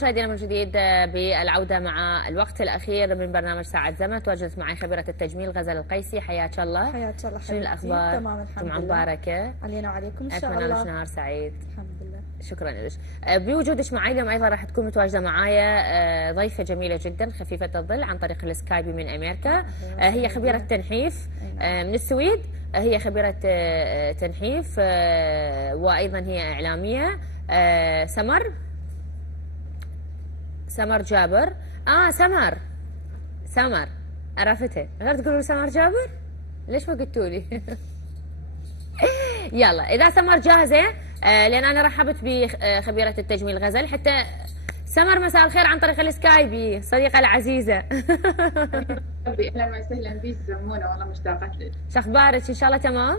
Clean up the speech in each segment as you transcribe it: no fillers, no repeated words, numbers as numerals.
مشاهدينا من جديد بالعودة مع الوقت الأخير من برنامج ساعة زمن. تواجدت معي خبيرة التجميل غزل القيسي. حياك الله. حياك الله. شنو الأخبار؟ تمام الحمد لله. مباركة علينا وعليكم إن شاء الله. أتمنى لك نهار سعيد. الحمد لله. شكرا لك. بوجودك معي اليوم أيضا راح تكون متواجدة معايا ضيفة جميلة جدا خفيفة الظل عن طريق السكايبي من أمريكا. هي خبيرة تنحيف من السويد. هي خبيرة تنحيف وأيضا هي إعلامية. سمر جابر. سمر عرفتها، غير تقولوا سمر جابر؟ ليش ما قلتوا لي؟ يلا اذا سمر جاهزه، لان انا رحبت بخبيره التجميل غزل. حتى سمر مساء الخير عن طريق السكايبي صديقه العزيزه. اهلا وسهلا بك زمونه، والله مشتاقه لك. شو اخبارك؟ ان شاء الله تمام؟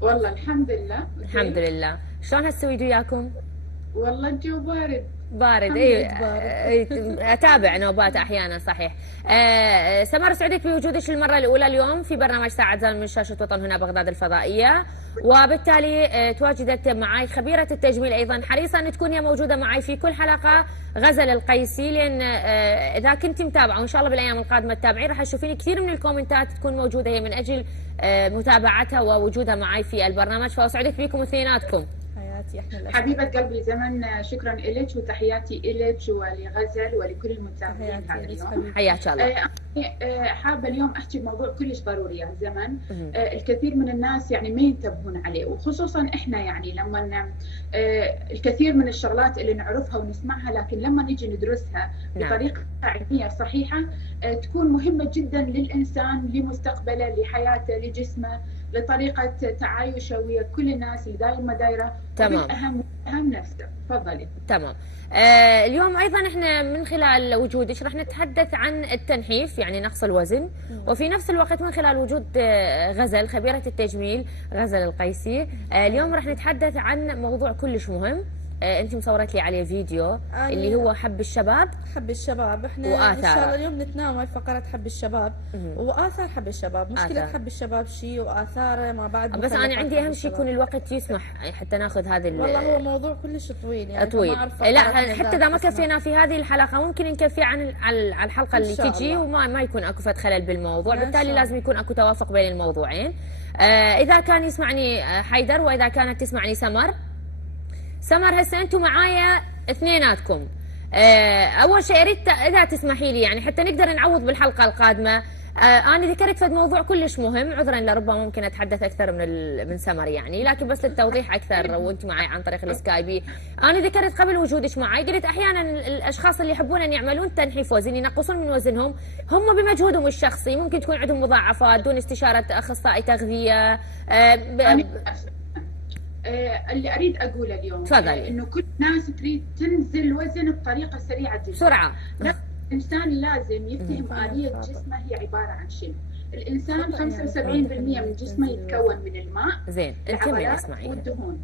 والله الحمد لله. الحمد لله. شلون هالسويد وياكم؟ والله الجو بارد. اي اتابع نوبات احيانا صحيح. سمر سعدت بوجودك للمره الاولى اليوم في برنامج ساعة زمن من شاشه وطن هنا بغداد الفضائيه، وبالتالي تواجدت معي خبيره التجميل ايضا. حريصه ان تكون هي موجوده معي في كل حلقه غزل القيسي، لان اذا كنت متابعه وان شاء الله بالايام القادمه تتابعين راح تشوفين كثير من الكومنتات تكون موجوده هي من اجل متابعتها ووجودها معي في البرنامج. فاسعدت بكم اثنيناتكم. حبيبة قلبي زمن، شكرا لك وتحياتي لك ولغزل ولكل المتابعين هذا اليوم. حياك الله. حابة اليوم أحكي بموضوع كلش ضروري يا زمن. الكثير من الناس يعني ما ينتبهون عليه، وخصوصا إحنا يعني لما الكثير من الشغلات اللي نعرفها ونسمعها، لكن لما نيجي ندرسها بطريقة علمية صحيحة تكون مهمة جدا للإنسان، لمستقبله، لحياته، لجسمه، لطريقة تعايشه ويا كل الناس اللي دايما دايرة. تمام. أهم نفسه. تفضلي. تمام. اليوم ايضا احنا من خلال وجودك راح نتحدث عن التنحيف، يعني نقص الوزن، وفي نفس الوقت من خلال وجود غزل خبيرة التجميل غزل القيسي اليوم راح نتحدث عن موضوع كلش مهم. انت مصورت لي عليه فيديو اللي هو حب الشباب. احنا وآثار. ان شاء الله اليوم نتناول فقرة حب الشباب واثار حب الشباب. مشكلة حب الشباب شيء واثاره ما بعد. بس انا عندي اهم شيء يكون الوقت يسمح حتى ناخذ هذا والله هو موضوع كلش طويل يعني طويل. لا حتى اذا ما كفينا في هذه الحلقه ممكن نكفي عن الحلقه اللي تجي، وما يكون اكو فد خلل بالموضوع، بالتالي لازم يكون اكو توافق بين الموضوعين. اذا كان يسمعني حيدر واذا كانت تسمعني سمر هسه انتم معايا اثنيناتكم. اول شيء اريد اذا تسمحي لي يعني حتى نقدر نعوض بالحلقه القادمه. انا ذكرت فد موضوع كلش مهم، عذرا لربما ممكن اتحدث اكثر من سمر يعني، لكن بس للتوضيح اكثر وانت معي عن طريق السكايبي. انا ذكرت قبل وجودك معي، قلت احيانا الاشخاص اللي يحبون ان يعملون تنحيف وزن ينقصون من وزنهم هم بمجهودهم الشخصي، ممكن تكون عندهم مضاعفات دون استشاره اخصائي تغذيه. اللي اريد اقوله اليوم انه كل الناس تريد تنزل وزن بطريقه سريعه جدا بسرعه. الانسان لازم يفهم آلية جسمه هي عباره عن شنو. الانسان 75% من جسمه يتكون من الماء، زين العضلات والدهون.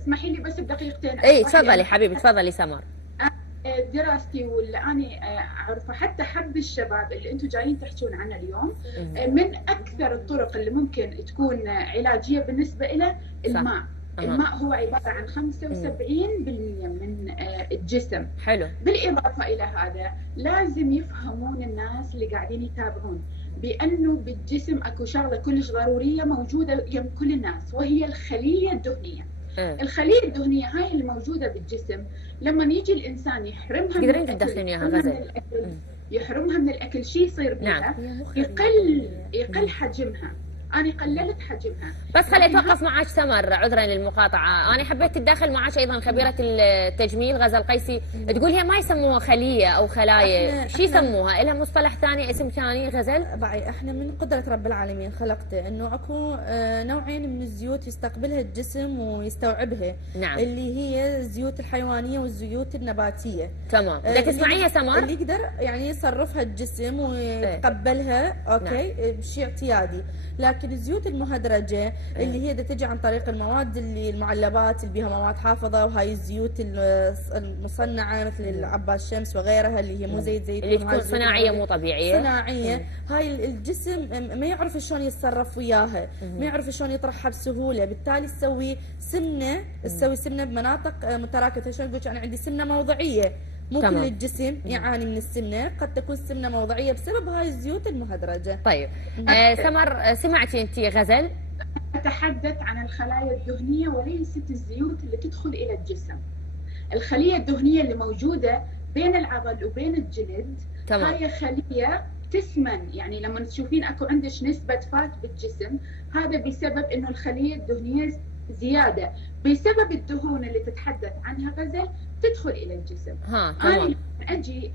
تسمحي لي بس بدقيقتين. تفضلي حبيبي، تفضلي سمر. دراستي واللي انا اعرفه حتى حب الشباب اللي انتم جايين تحكون عنه اليوم، من اكثر الطرق اللي ممكن تكون علاجيه بالنسبه له الماء. الماء هو عباره عن 75% من الجسم. حلو. بالاضافه الى هذا لازم يفهمون الناس اللي قاعدين يتابعون بانه بالجسم اكو شغله كلش ضروريه موجوده يم كل الناس، وهي الخليه الدهنيه. الخليه الدهنيه هاي اللي موجوده بالجسم لما يجي الانسان يحرمها تقدرين تدخلين اياها غزل؟ يحرمها من الاكل شو يصير بها؟ نعم. يقل حجمها. أنا قللت حجمها. بس خلي اتوقف معك سمر عذرا للمقاطعه. انا حبيت تتداخل معك ايضا خبيره التجميل غزل قيسي، تقول هي ما يسموها خليه او خلايا، شو يسموها؟ لها مصطلح ثاني، اسم ثاني غزل؟ بعي احنا من قدره رب العالمين خلقته انه اكو نوعين من الزيوت يستقبلها الجسم ويستوعبها. نعم. اللي هي الزيوت الحيوانيه والزيوت النباتيه. تمام. بدك تسمعيها سمر؟ اللي يقدر يعني يصرفها الجسم ويتقبلها اوكي بشيء اعتيادي. لكن الزيوت المهدرجه اللي هي تجي عن طريق المواد اللي المعلبات اللي بها مواد حافظه، وهي الزيوت المصنعه مثل العباد الشمس وغيرها اللي هي مو زيت زيتون اللي تكون صناعيه مو طبيعيه. صناعيه. هاي الجسم ما يعرف شلون يتصرف وياها، ما يعرف شلون يطرحها بسهوله، بالتالي تسوي سمنه بمناطق متراكمه. شلون نقول انا عندي سمنه موضعيه، مو كل الجسم يعاني من السمنة، قد تكون السمنة موضعية بسبب هاي الزيوت المهدرجة. طيب سمر، سمعتي أنت غزل؟ أتحدث عن الخلايا الدهنية وليست الزيوت اللي تدخل إلى الجسم. الخلية الدهنية اللي موجودة بين العضل وبين الجلد، تمام. هاي خلية تسمن، يعني لما تشوفين اكو عندك نسبة فات بالجسم، هذا بسبب انه الخلية الدهنية زيادة، بسبب الدهون اللي تتحدث عنها غزل تدخل الى الجسم. تمام. اجي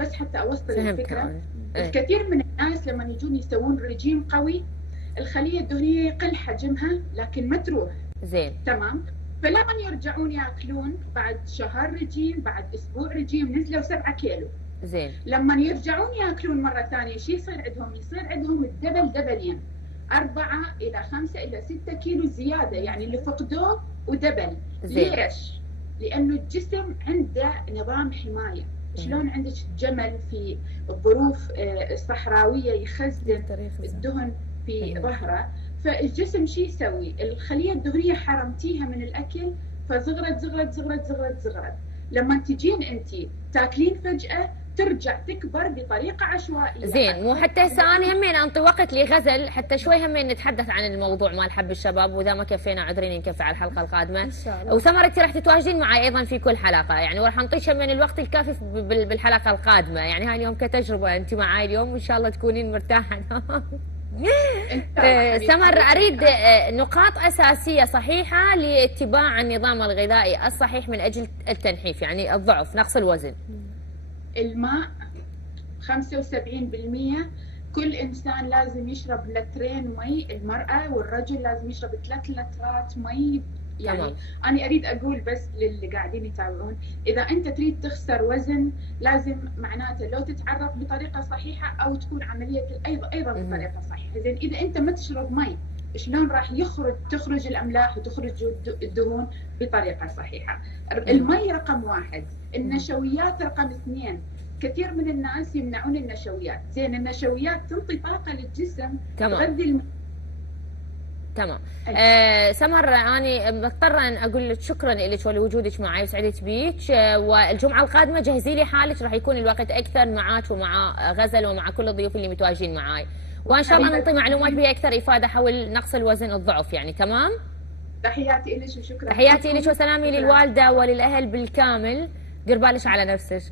بس حتى اوصل الفكرة. الكثير من الناس لما يجون يسوون رجيم قوي، الخلية الدهنية يقل حجمها لكن ما تروح. زين. تمام. فلما يرجعون ياكلون بعد شهر رجيم، بعد اسبوع رجيم، نزلوا 7 كيلو. زين. لما يرجعون ياكلون مره ثانيه شو يصير عندهم؟ يصير عندهم الدبل دبلين، 4 إلى 5 إلى 6 كيلو زياده، يعني اللي فقدوه ودبل. زين. ليش؟ لانه الجسم عنده نظام حمايه. شلون عندك جمل في الظروف الصحراويه يخزن الدهن في ظهره، فالجسم شو يسوي؟ الخليه الدهنيه حرمتيها من الاكل فصغرت صغرت صغرت صغرت صغرت. لما تجين انت تاكلين فجاه ترجع تكبر بطريقه عشوائيه. زين. مو حتى هسه انا همين انطي وقت لغزل حتى شوي همين نتحدث عن الموضوع مال حب الشباب، واذا ما كفينا عذرين نكفي على الحلقه القادمه ان شاء الله. وسمر انت راح تتواجدين معي ايضا في كل حلقه يعني، وراح نعطيك همين الوقت الكافي بالحلقه القادمه يعني. هاي اليوم كتجربه انت معي اليوم وان شاء الله تكونين مرتاحه. سمر، اريد نقاط اساسيه صحيحه لاتباع النظام الغذائي الصحيح من اجل التنحيف، يعني الضعف، نقص الوزن. الماء 75%، كل انسان لازم يشرب لترين مي، المراه والرجل لازم يشرب 3 لترات مي يعني. تمام. انا اريد اقول بس للي قاعدين يتابعون، اذا انت تريد تخسر وزن لازم معناته لو تتعرف بطريقه صحيحه او تكون عمليه ايضا بطريقه صحيحه. زين اذا انت ما تشرب مي شلون راح تخرج الاملاح وتخرج الدهون بطريقه صحيحه؟ المي رقم 1، النشويات رقم 2. كثير من الناس يمنعون النشويات. زين النشويات تنطي طاقه للجسم، تغذي تمام. سمر، أنا مضطرة أن أقول لك شكرا لك ولوجودك معي وسعدت بيك، والجمعة القادمة جهزي لي حالك، راح يكون الوقت أكثر معك ومع غزل ومع كل الضيوف اللي متواجدين معي، وإن شاء الله نعطي معلومات بها أكثر إفادة حول نقص الوزن الضعف يعني. تمام؟ تحياتي لك وشكرا. تحياتي لك وسلامي للوالدة وللأهل بالكامل، دير بالك على نفسك.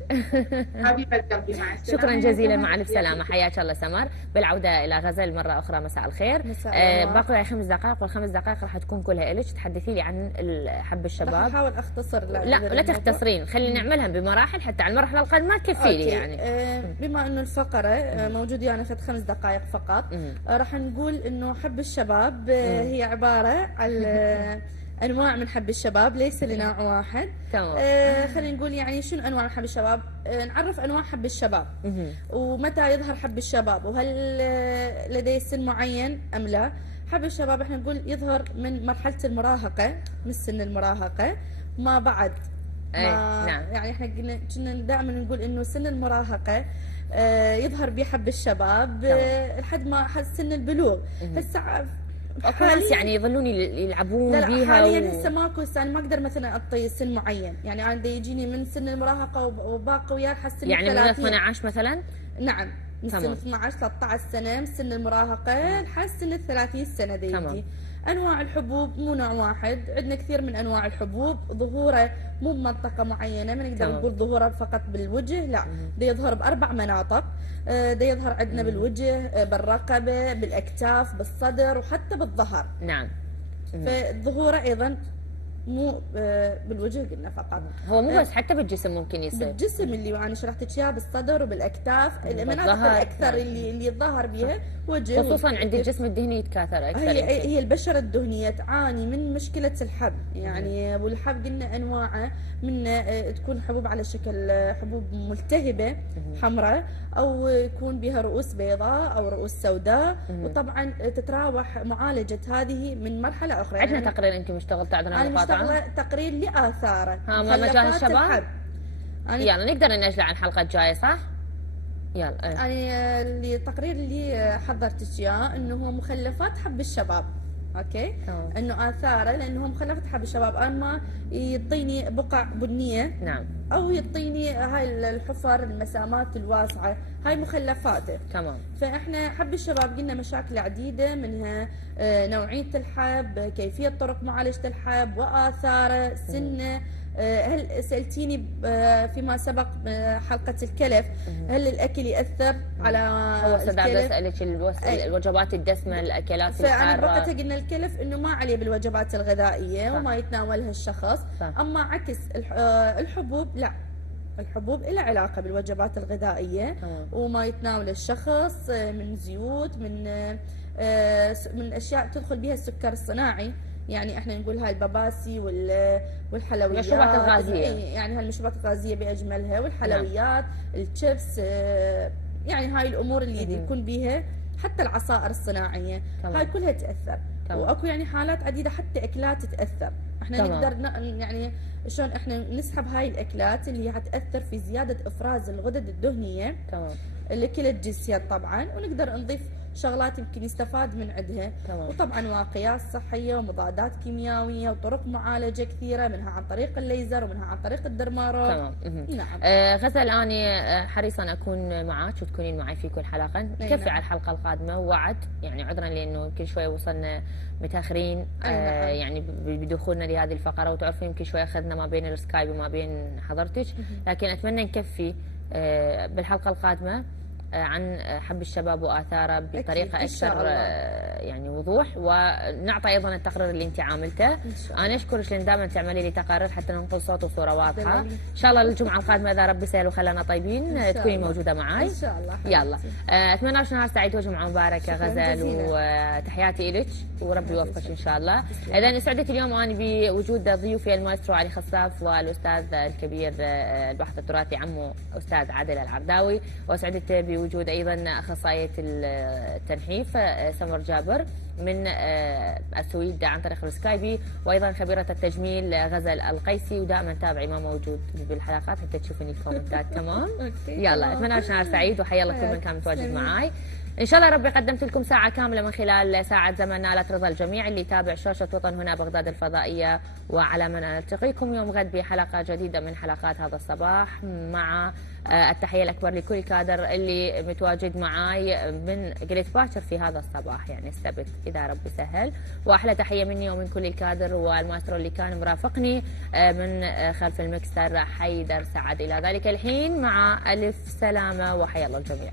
حبيبه قلبي، مع السلامه. شكرا جزيلا، مع الف سلامه. حياك الله سمر. بالعوده الى غزل مره اخرى، مساء الخير. باقي لي 5 دقائق، والخمس دقائق راح تكون كلها الك تحدثي لي عن حب الشباب. راح احاول اختصر. لا تختصرين، خلينا نعملها بمراحل حتى على المرحله القادمه ما تكفي لي يعني. بما انه الفقره موجود يعني اخذت 5 دقائق فقط، راح نقول انه حب الشباب هي عباره عن انواع من حب الشباب، ليس لنوع واحد. تمام. خلينا نقول يعني شنو انواع حب الشباب. نعرف انواع حب الشباب ومتى يظهر حب الشباب، وهل لديه سن معين ام لا. حب الشباب احنا نقول يظهر من مرحله المراهقه، من سن المراهقه ما بعد. نعم. يعني احنا كنا دائما نقول انه سن المراهقه يظهر بحب الشباب لحد ما سن البلوغ. هسه اكو ناس يعني يظلون يلعبون لا بيها حاليا هسه ماكو. انا ما اقدر مثلا اعطي سن معين، يعني انا يجيني من سن المراهقه وباقي وياه لحد سن يعني 30. من 12 مثلا. نعم، من سن 12 13 سنه، من سن المراهقه لحد سن 30 سنه يجي. انواع الحبوب مو نوع واحد، عندنا كثير من انواع الحبوب. ظهوره مو بمنطقه معينه، ما نقدر نقول ظهوره فقط بالوجه، لا، ده يظهر ب4 مناطق. ده يظهر عندنا بالوجه، بالرقبه، بالاكتاف، بالصدر، وحتى بالظهر. نعم. فالظهوره ايضا مو بالوجه قلنا فقط، هو مو بس حتى بالجسم ممكن يصير. بالجسم اللي انا شرحت لك اياه، بالصدر وبالاكتاف، المناطق الاكثر اللي يتظاهر بها وجه، خصوصا عند الجسم الدهني يتكاثر اكثر. هي البشره الدهنيه تعاني من مشكله الحب يعني. والحب قلنا انواعه، من تكون حبوب على شكل حبوب ملتهبه حمراء، او يكون بها رؤوس بيضاء او رؤوس سوداء. وطبعا تتراوح معالجه هذه من مرحله اخرى. عندنا يعني تقرير انت مشتغل تعذرنا المقاطعه؟ انا مشتغله تقرير لاثاره ما مجال الشباب. يلا نقدر ننجله عن الحلقه الجايه صح؟ يلا. يعني التقرير اللي حضرت اياه انه مخلفات حب الشباب. اوكي انه اثاره، لانه هم خلفت حب الشباب اما يعطيني بقع بنيه نعم او يعطيني هاي الحفر المسامات الواسعه، هاي مخلفاته. تمام. فاحنا حب الشباب قلنا مشاكل عديده، منها نوعيه الحب، كيفيه طرق معالجه الحب واثاره، سنه. هل سألتيني فيما سبق حلقة الكلف هل الأكل يأثر على هو بسألك الوجبات الدسمة، الأكلات الحارة. فأنا بقيتها قلنا الكلف إنه ما عليه بالوجبات الغذائية وما يتناولها الشخص. أما عكس الحبوب لا، الحبوب لها علاقة بالوجبات الغذائية وما يتناول الشخص من زيوت، من أشياء تدخل بها السكر الصناعي. يعني احنا نقول هاي الباباسي والحلويات، المشروبات الغازية، يعني هالمشروبات الغازية بأجملها، والحلويات، الشيبس، يعني هاي الأمور اللي يكون بيها، حتى العصائر الصناعية هاي كلها تأثر. واكو يعني حالات عديدة حتى أكلات تأثر. احنا نقدر يعني شلون احنا نسحب هاي الأكلات اللي حتأثر في زيادة إفراز الغدد الدهنية لكلا الجنسيات طبعا، ونقدر نضيف شغلات يمكن يستفاد من عندها. وطبعا واقيات صحيه ومضادات كيميائيه وطرق معالجه كثيره، منها عن طريق الليزر ومنها عن طريق الدرمارو. نعم. غزل اني حريصا اكون معك وتكونين معي في كل حلقه. نكفي على الحلقه القادمه ووعد، يعني عذرا لانه كل شويه وصلنا متاخرين يعني بدخولنا لهذه الفقره، وتعرفين يمكن شويه اخذنا ما بين السكايب وما بين حضرتك، لكن اتمنى نكفي بالحلقه القادمه عن حب الشباب وآثاره بطريقة أكثر يعني وضوح، ونعطي أيضا التقرير اللي أنت عاملته. أنا أشكرك لأن دائما تعملي لي تقارير حتى ننقل صوت وصورة واضحة. إن شاء الله الجمعة القادمة إذا ربي سهل وخلانا طيبين تكوني موجودة معي إن شاء الله. يلا أتمنى لك نهار سعيد وجمعة مباركة غزل، وتحياتي لك وربي يوفقك إن شاء الله. إذا سعدت اليوم أنا بوجود ضيوفي المايسترو علي خصاف والأستاذ الكبير البحث التراثي عمو أستاذ عادل العرداوي، وسعدت بوجود ايضا اخصائيه التنحيف سمر جابر من السويد عن طريق السكايبي، وايضا خبيره التجميل غزل القيسي. ودائما تابعي ما موجود بالحلقات حتى تشوفين الكومنتات. تمام. يلا اتمنى لك نهار سعيد وحيا الله كل من كان متواجد معاي. ان شاء الله ربي قدمت لكم ساعه كامله من خلال ساعه زمن نالت رضا الجميع. اللي يتابع شاشه وطن هنا بغداد الفضائيه، وعلى من نلتقيكم يوم غد بحلقه جديده من حلقات هذا الصباح، مع التحيه الاكبر لكل كادر اللي متواجد معاي من قلت باكر في هذا الصباح، يعني السبت اذا ربي سهل. واحلى تحيه مني ومن كل الكادر والماسترو اللي كان مرافقني من خلف المكسر حيدر سعد. الى ذلك الحين مع الف سلامه وحيا الله الجميع.